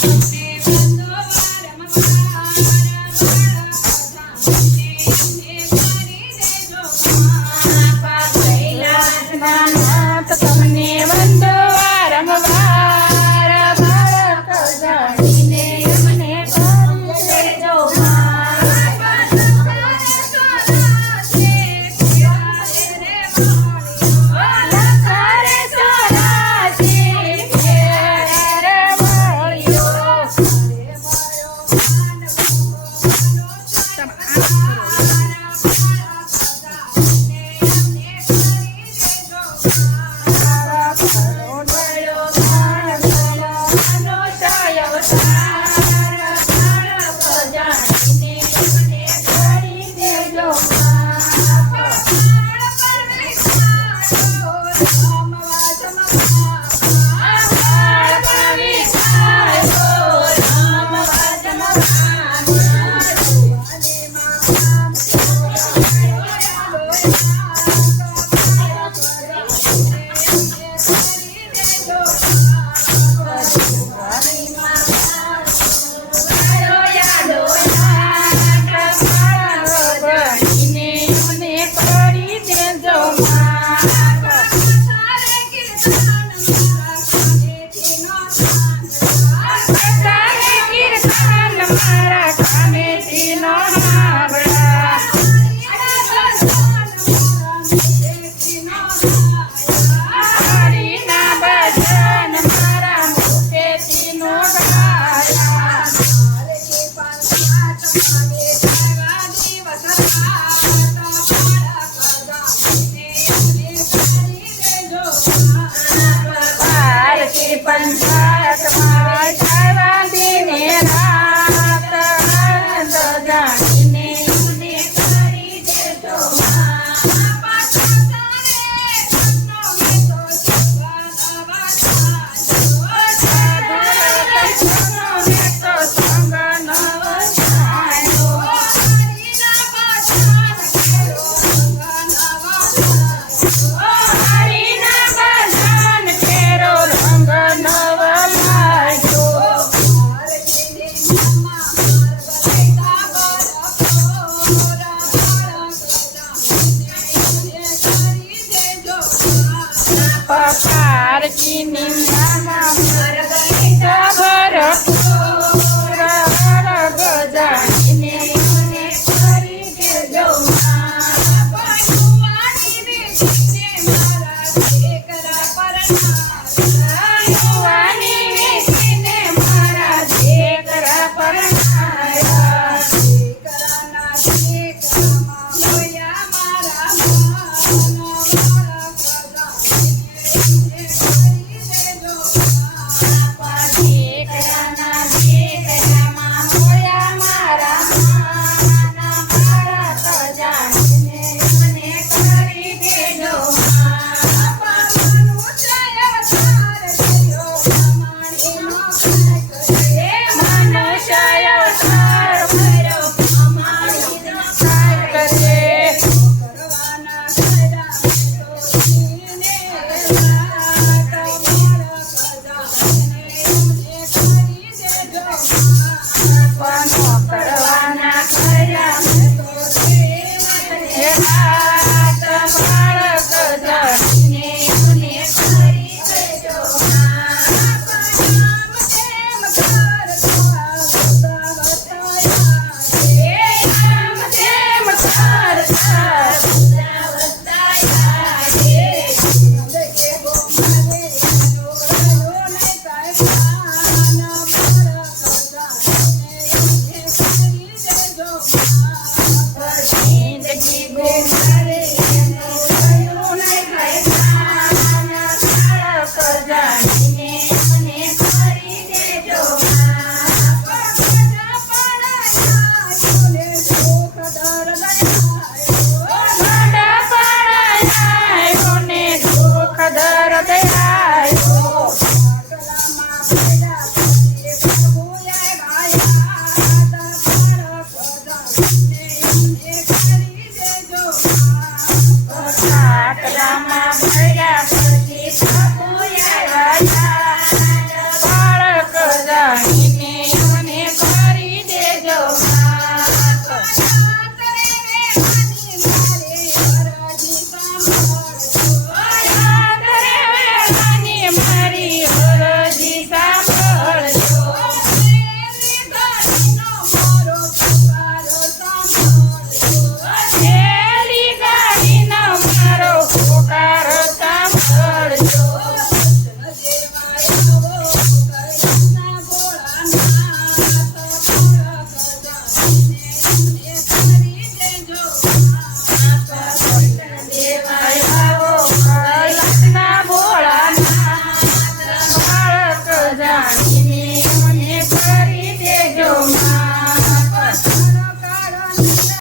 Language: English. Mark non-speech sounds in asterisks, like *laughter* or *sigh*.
to *laughs* be